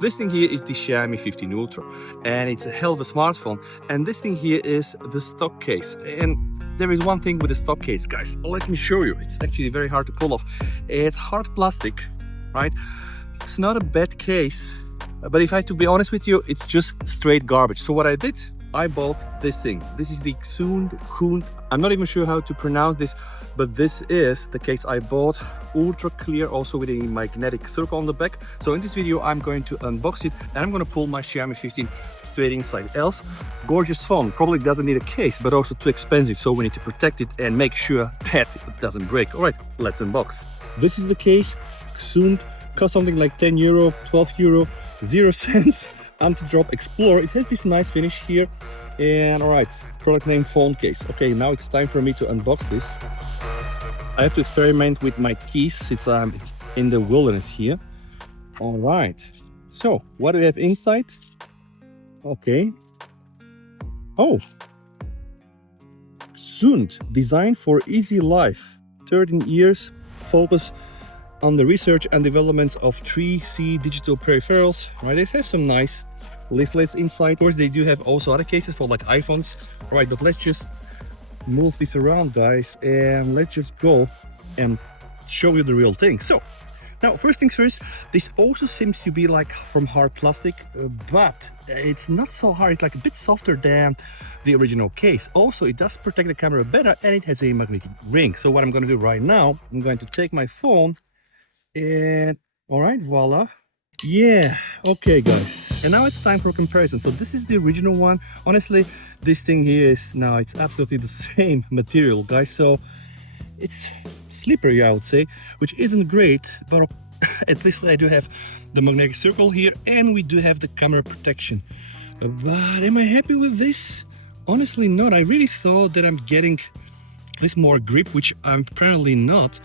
This thing here is the Xiaomi 15 Ultra, and it's a hell of a smartphone. And this thing here is the stock case. And there is one thing with the stock case, guys. Let me show you. It's actually very hard to pull off. It's hard plastic, right? It's not a bad case, but if I have to be honest with you, it's just straight garbage. So what I did, I bought this thing. This is the Xundd. I'm not even sure how to pronounce this, but this is the case I bought. Ultra clear, also with a magnetic circle on the back. So in this video, I'm going to unbox it and I'm going to pull my Xiaomi 15 straight inside. Else, gorgeous phone, probably doesn't need a case, but also too expensive. So we need to protect it and make sure that it doesn't break. All right, let's unbox. This is the case. Xundd, cost something like 10 euro, 12 euro, 0 cents. Anti-drop Explorer. It has this nice finish here. And all right, product name phone case. Okay, now it's time for me to unbox this. I have to experiment with my keys since I'm in the wilderness here. All right, so what do we have inside? Okay. Oh, Xundd, designed for easy life. 13 years, focus on the research and developments of 3C digital peripherals. Right, they have some nice leaflets inside. Of course, they do have also other cases for like iPhones. All right, but let's just move this around, guys, and let's just go and show you the real thing. So now, first things first, this also seems to be like from hard plastic, but it's not so hard. It's like a bit softer than the original case. Also, it does protect the camera better, and it has a magnetic ring. So what I'm going to do right now, I'm going to take my phone and all right, voila. Yeah, okay, guys, and now it's time for a comparison. So this is the original one. Honestly, this thing here is now, it's absolutely the same material, guys. So it's slippery, I would say, which isn't great, but at least I do have the magnetic circle here, and we do have the camera protection. But am I happy with this? Honestly not. I really thought that I'm getting this more grip, which I'm apparently not.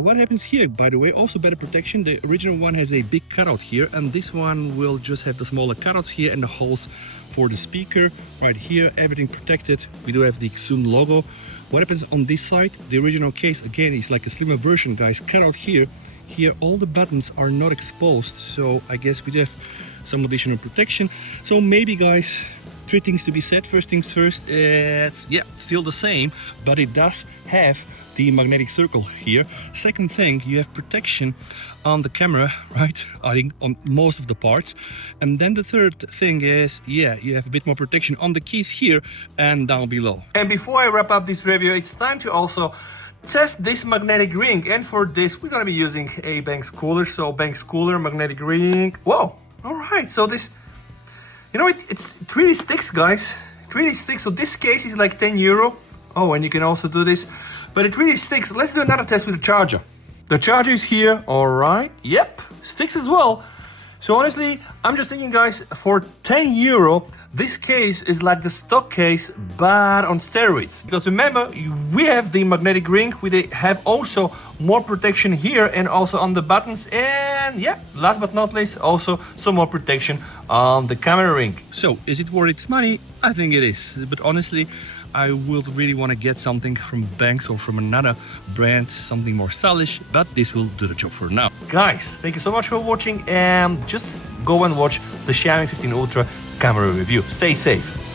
What happens here, by the way, also better protection. The original one has a big cutout here, and this one will just have the smaller cutouts here and the holes for the speaker right here. Everything protected. We do have the Xundd logo. What happens on this side? The original case, again, is like a slimmer version, guys. Cutout here. Here all the buttons are not exposed, so I guess we do have some additional protection. So maybe, guys, three things to be said. First things first, it's still the same, but it does have the magnetic circle here. Second thing, you have protection on the camera, right? I think on most of the parts. And then the third thing is, yeah, you have a bit more protection on the keys here and down below. And before I wrap up this review, it's time to also test this magnetic ring. And for this, we're gonna be using a Banks cooler. So Banks cooler, magnetic ring. Whoa, all right, so this, you know, it really sticks, guys. It really sticks. So this case is like 10 euro. Oh, and you can also do this, but it really sticks. Let's do another test with the charger. The charger is here. All right. Yep, sticks as well. So honestly, I'm just thinking, guys, for 10 euro, this case is like the stock case, but on steroids. Because remember, we have the magnetic ring. We have also more protection here and also on the buttons. And yeah, last but not least, also some more protection on the camera ring. So is it worth its money? I think it is. But honestly, I would really want to get something from Banks or from another brand, something more stylish, but this will do the job for now. Guys, thank you so much for watching, and just go and watch the Xiaomi 15 Ultra camera review. Stay safe.